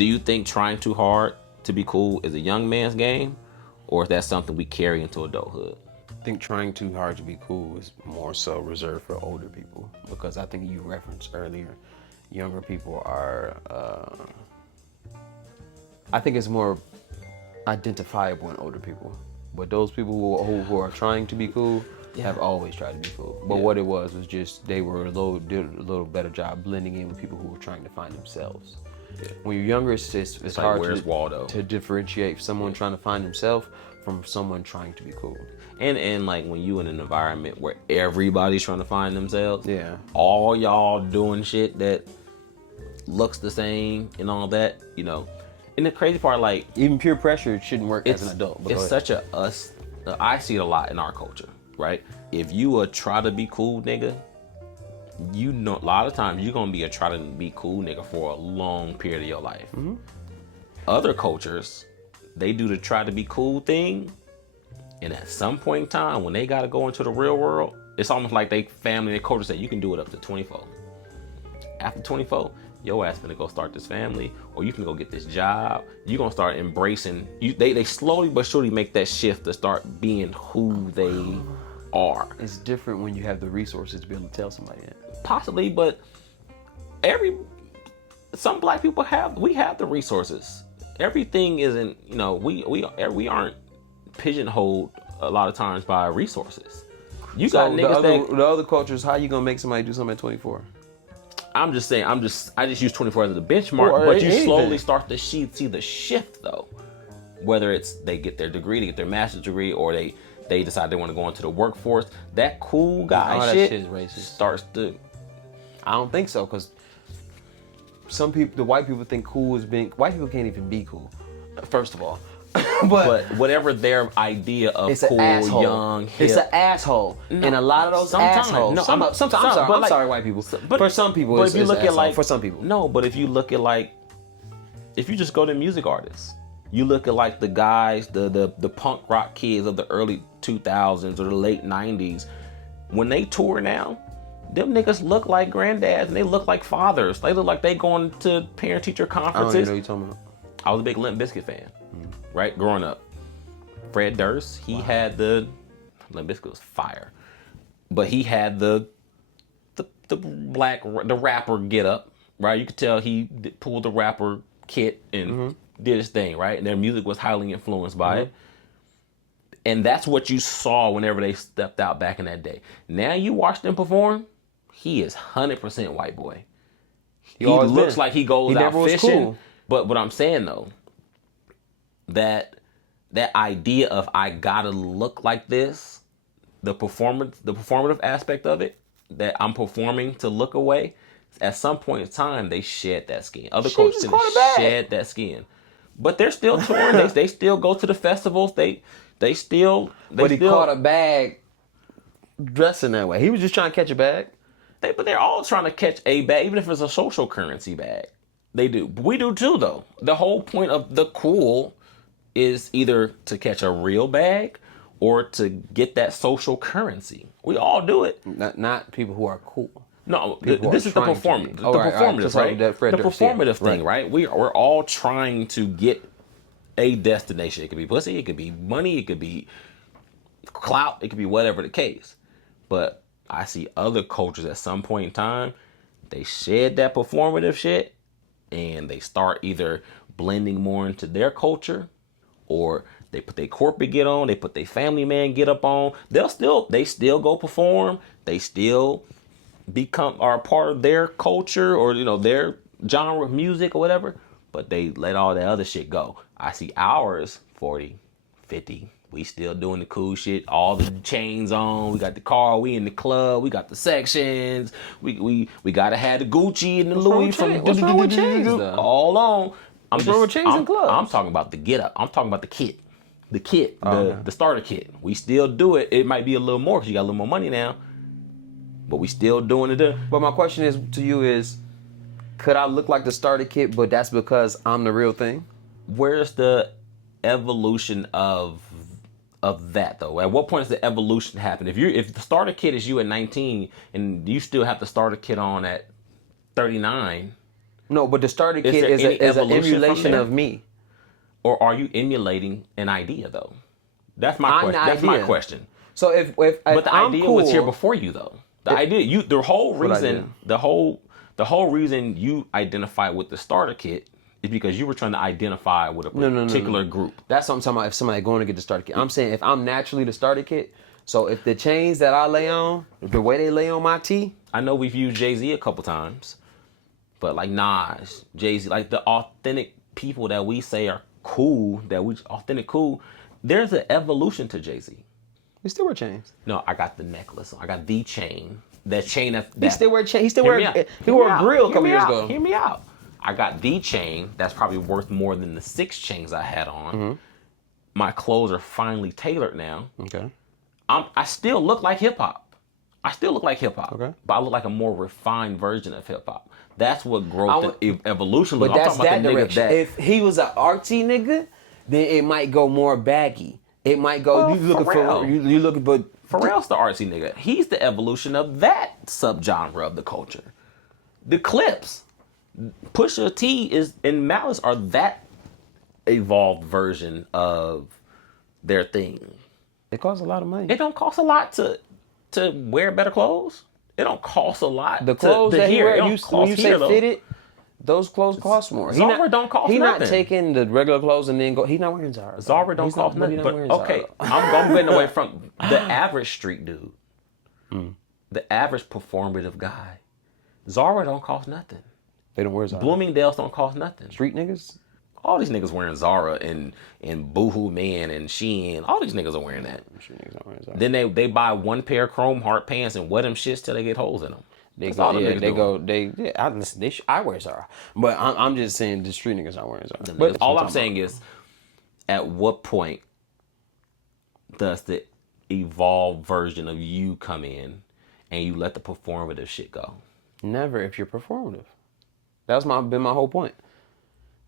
Do you think trying too hard to be cool is a young man's game, or is that something we carry into adulthood? I think trying too hard to be cool is more so reserved for older people, because I think you referenced earlier, younger people are, I think it's more identifiable in older people. But those people who are trying to be cool have always tried to be cool. But what it was just they were did a little better job blending in with people who were trying to find themselves. Yeah. When you're younger, it's like, hard to differentiate someone trying to find himself from someone trying to be cool. And like when you in an environment where everybody's trying to find themselves, all y'all doing shit that looks the same and all that, you know. And the crazy part, like, even peer pressure shouldn't work as an adult. It's such a us. I see it a lot in our culture, right? If you try to be cool, nigga, you know, a lot of times you're gonna be a try to be cool nigga for a long period of your life. Mm-hmm. Other cultures, they do the try to be cool thing, and at some point in time, when they gotta go into the real world, it's almost like they family, their culture say you can do it up to 24. After 24, your ass finna go start this family, or you can go get this job. You gonna start embracing. They slowly but surely make that shift to start being who they are. It's different when you have the resources to be able to tell somebody that. Possibly, but some black people have the resources. Everything isn't, you know, we aren't pigeonholed a lot of times by resources. You got niggas the other cultures. How you gonna make somebody do something at 24? I'm just saying, I just use 24 as a benchmark, but you slowly start to see the shift though. Whether it's they get their degree, they get their master's degree, or they decide they want to go into the workforce. That cool guy shit is racist. Starts to. I don't think so, because some people, the white people think cool is being. White people can't even be cool, first of all. but whatever their idea of it's cool, an young, hip. It's an asshole, and a lot of those assholes. No, I'm sorry, white people. But for some people, but if you look at like for some people, no. But if you look at like, if you just go to music artists, you look at like the guys, the punk rock kids of the early 2000s or the late 90s, when they tour now, them niggas look like granddads and they look like fathers. They look like they going to parent-teacher conferences. I don't even know what you're talking about. I was a big Limp Bizkit fan, right? Growing up. Fred Durst, he had the Limp Bizkit was fire, but he had the rapper get up, right? You could tell he pulled the rapper kit and did his thing, right? And their music was highly influenced by it. And that's what you saw whenever they stepped out back in that day. Now you watch them perform, he is 100% white boy. He looks like he goes out fishing. Cool. But what I'm saying though, that idea of I gotta look like this, the performative aspect of it, that I'm performing to look away, at some point in time they shed that skin. Other coaches shed that skin. But they're still touring. they still go to the festivals. They still. But he caught a bag dressing that way. He was just trying to catch a bag. But they're all trying to catch a bag, even if it's a social currency bag. They do. We do too, though. The whole point of the cool is either to catch a real bag or to get that social currency. We all do it. Not people who are cool. No, this is the performance. The performative, right? The performative thing, right? We're all trying to get a destination. It could be pussy, it could be money, it could be clout, it could be whatever the case. But I see other cultures at some point in time, they shed that performative shit and they start either blending more into their culture, or they put their corporate get on, they put their family man get up on. They still go perform, they still are a part of their culture, or you know, their genre of music or whatever, but they let all that other shit go. I see ours 40, 50, we still doing the cool shit, all the chains on, we got the car, we in the club, we got the sections, we gotta have the Gucci and the Louis from what's wrong with chains though? All on. What's wrong with chains and clubs? I'm talking about the get up. I'm talking about the kit. The starter kit. We still do it. It might be a little more because you got a little more money now, but we still doing it. But my question is to you is, could I look like the starter kit, but that's because I'm the real thing? Where's the evolution of that though? At what point does the evolution happen? If the starter kit is you at 19 and you still have the starter kit on at 39, No, but the starter kit is an emulation of me. Or are you emulating an idea though? That's my question. That's my question. So if but the idea was here before you though. The whole reason you identified with the starter kit is because you were trying to identify with a particular group. That's what I'm talking about. If somebody going to get the starter kit, I'm saying if I'm naturally the starter kit. So if the chains that I lay on, the way they lay on my tee. I know we've used Jay-Z a couple times, but like Nas, Jay-Z, like the authentic people that we say are cool, there's an evolution to Jay-Z. He still wear chains. No, I got the necklace. I got the chain. That chain that he still wear chain. He wore a grill a couple years ago. Hear me out. I got the chain that's probably worth more than the 6 chains I had on. Mm-hmm. My clothes are finally tailored now. Okay. I still look like hip hop. Okay. But I look like a more refined version of hip hop. That's what growth and evolution looks like. But that's that direction. If he was an artsy nigga, then it might go more baggy. It might go. You looking for Pharrell's the artsy nigga. He's the evolution of that subgenre of the culture. The Clips, Pusha T and Malice are that evolved version of their thing. It costs a lot of money. It don't cost a lot to wear better clothes. It don't cost a lot. The clothes that he wears, when you say fitted, those clothes cost more. Zara don't cost nothing. He's not taking the regular clothes and then go. He's not wearing Zara. Zara don't cost nothing. But okay, I'm getting away from the average street dude. The average performative guy. Zara don't cost nothing. They don't wear Zara. Bloomingdale's don't cost nothing. Street niggas? All these niggas wearing Zara and Boohoo Man and Shein. All these niggas are wearing that. Then they buy one pair of Chrome Heart pants and wear them shits till they get holes in them. I wear Zara. But I'm just saying the street niggas aren't wearing Zara. But all I'm saying is, at what point does the evolved version of you come in and you let the performative shit go? Never, if you're performative. That's been my whole point.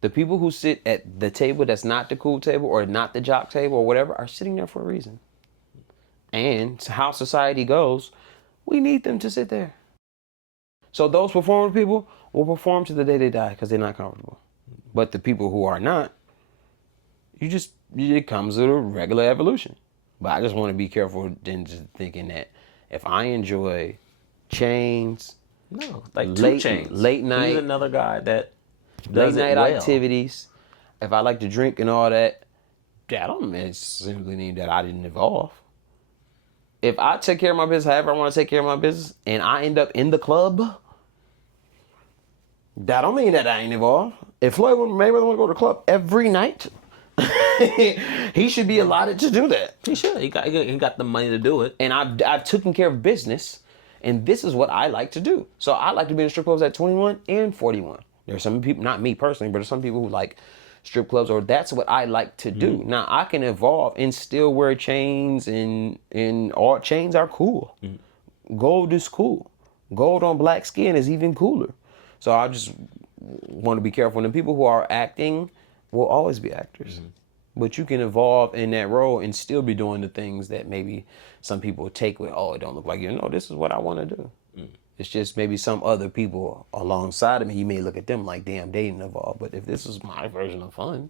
The people who sit at the table that's not the cool table or not the jock table or whatever are sitting there for a reason. And how society goes, we need them to sit there. So those performing people will perform to the day they die because they're not comfortable. But the people who are not, it comes with a regular evolution. But I just want to be careful than just thinking that if I enjoy chains, like 2 Chainz, late night, he's another guy that late night activities. If I like to drink and all that, that don't simply mean that I didn't evolve. If I take care of my business however I want to take care of my business and I end up in the club, that don't mean that I ain't evolved. If Floyd Mayweather want to go to the club every night, he should be allotted to do that. He should. He got the money to do it. And I've taken care of business, and this is what I like to do. So I like to be in strip clubs at 21 and 41. There's some people, not me personally, but there's some people who like strip clubs, or that's what I like to do. Mm-hmm. Now I can evolve and still wear chains, and all chains are cool. Mm-hmm. Gold is cool. Gold on black skin is even cooler. So I just want to be careful. And the people who are acting will always be actors. Mm-hmm. But you can evolve in that role and still be doing the things that maybe some people take with, it don't look like you. No, this is what I want to do. Mm-hmm. It's just maybe some other people alongside of me, you may look at them like, damn, they didn't evolve. But if this is my version of fun.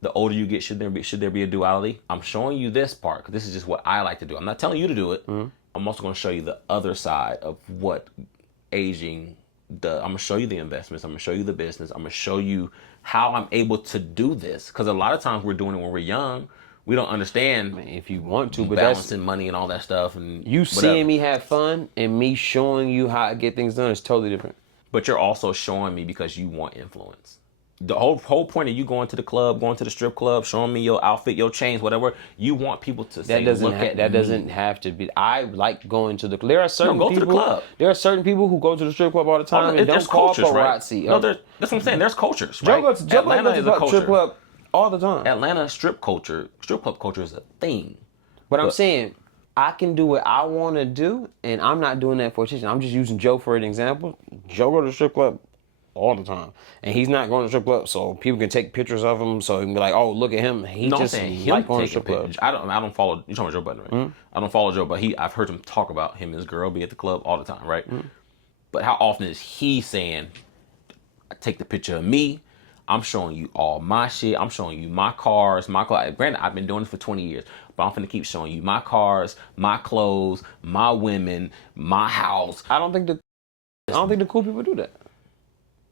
The older you get, should there be a duality? I'm showing you this part because this is just what I like to do. I'm not telling you to do it. Mm-hmm. I'm also going to show you the other side of what aging does. I'm going to show you the investments. I'm going to show you the business. I'm going to show you how I'm able to do this. Because a lot of times we're doing it when we're young. We don't understand. I mean, if you want to, but balancing money and all that stuff, and you seeing me have fun and me showing you how I get things done is totally different. But you're also showing me because you want influence. The whole point of you going to the club, going to the strip club, showing me your outfit, your chains, whatever. You want people to say, that doesn't have to be. I like going to the. There are certain people. To the club. There are certain people who go to the strip club all the time and don't call paparazzi. Right? No, that's what I'm saying. There's cultures, right? Atlanta is a culture. Strip club all the time. Atlanta strip club culture is a thing. But I'm saying I can do what I want to do, and I'm not doing that for attention. I'm just using Joe for an example. Joe go to the strip club all the time, and he's not going to strip club, so people can take pictures of him, so he can be like, "Oh, look at him." He just like going to strip club. I don't follow. You talking about Joe Budden, right? Mm-hmm. I don't follow Joe, but I've heard him talk about him and his girl be at the club all the time, right? Mm-hmm. But how often is he saying, take the picture of me. I'm showing you all my shit. I'm showing you my cars, my clothes. Granted, I've been doing this for 20 years, but I'm finna keep showing you my cars, my clothes, my women, my house. I don't think the cool people do that.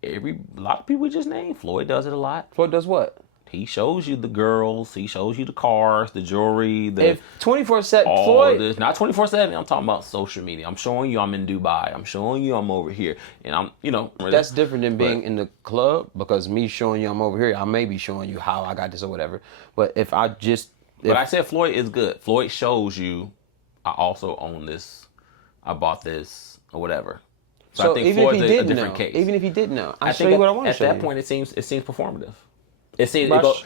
A lot of people we just named. Floyd does it a lot. Floyd does what? He shows you the girls. He shows you the cars, the jewelry. If 24/7, Floyd. Not 24/7. I'm talking about social media. I'm showing you I'm in Dubai. I'm showing you I'm over here, and I'm That's different than being in the club, because me showing you I'm over here, I may be showing you how I got this or whatever. But if I just, but I said Floyd is good. Floyd shows you I also own this. I bought this or whatever. So I think even Floyd's if he a did different know, case. even if he did know, I show you what I want to show you. At that point, it seems performative.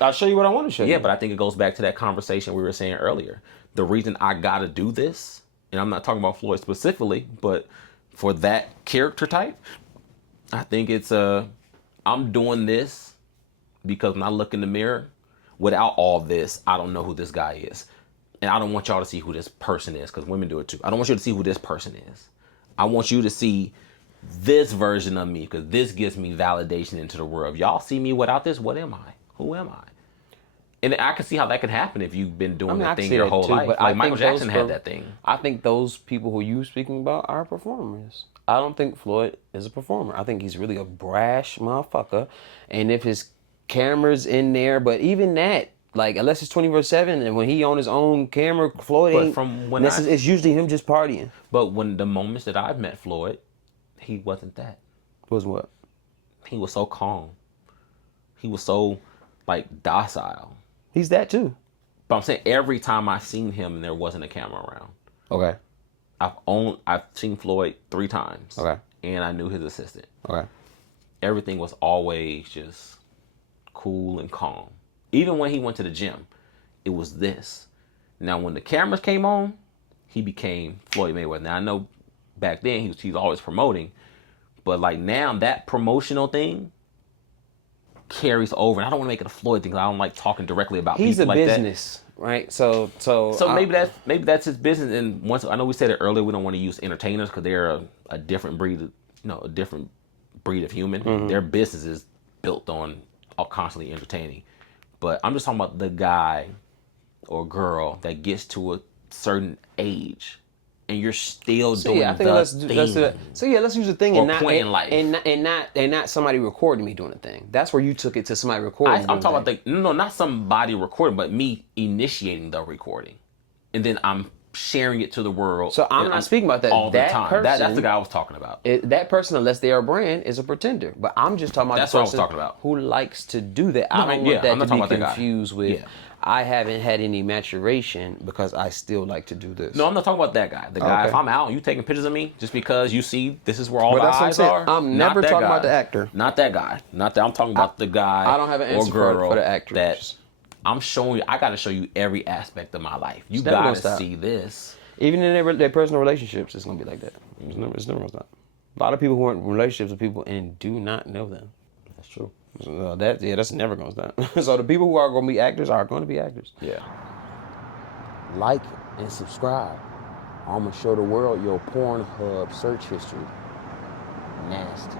I'll show you what I want to show you. Yeah, but I think it goes back to that conversation we were saying earlier. The reason I got to do this, and I'm not talking about Floyd specifically, but for that character type, I think it's I'm doing this because when I look in the mirror, without all this, I don't know who this guy is. And I don't want y'all to see who this person is, because women do it too. I don't want you to see who this person is. I want you to see this version of me, because this gives me validation into the world. If y'all see me without this, what am I? Who am I? And I can see how that could happen if you've been doing that thing your whole life. Like Michael Jackson had that thing. I think those people who you're speaking about are performers. I don't think Floyd is a performer. I think he's really a brash motherfucker. And if his camera's in there, but even that, like, unless it's 24/7, and when he on his own camera, Floyd ain't. It's usually him just partying. But when the moments that I've met Floyd, he wasn't that. Was what? He was so calm. He was so docile. He's that too. But I'm saying every time I've seen him and there wasn't a camera around. Okay. I've seen Floyd 3 times. Okay. And I knew his assistant. Okay. Everything was always just cool and calm. Even when he went to the gym, it was this. Now when the cameras came on, he became Floyd Mayweather. Now I know back then he's always promoting, but now that promotional thing carries over. And I don't want to make it a Floyd thing, because I don't like talking directly about people like that. He's a business, right? So maybe that's his business. And once, I know we said it earlier, we don't want to use entertainers because they're a different breed, a different breed of human. Mm-hmm. Their business is built on constantly entertaining. But I'm just talking about the guy or girl that gets to a certain age, and you're still doing the thing. Let's use the thing and not somebody recording me doing a thing. That's where you took it to somebody recording. I'm talking about not somebody recording, but me initiating the recording, and then I'm sharing it to the world. So I'm not speaking about that all the time. That's the guy I was talking about. That person, unless they are a brand, is a pretender. But I'm just talking about the person who likes to do that. I don't want that to be confused with. I haven't had any maturation because I still like to do this. No, I'm not talking about that guy. The guy, if I'm out and you taking pictures of me just because you see this is where all the eyes are. I'm never talking about the actor. Not that guy. Not that. I'm talking about the guy. I don't have an answer for the actors. That I'm showing you. I got to show you every aspect of my life. You got to see this. Even in their personal relationships, it's gonna be like that. It's never gonna stop. A lot of people who are in relationships with people and do not know them. That's true. That's never gonna stop. So the people who are gonna be actors are gonna be actors. Yeah. Like and subscribe. I'm gonna show the world your Pornhub search history. Nasty.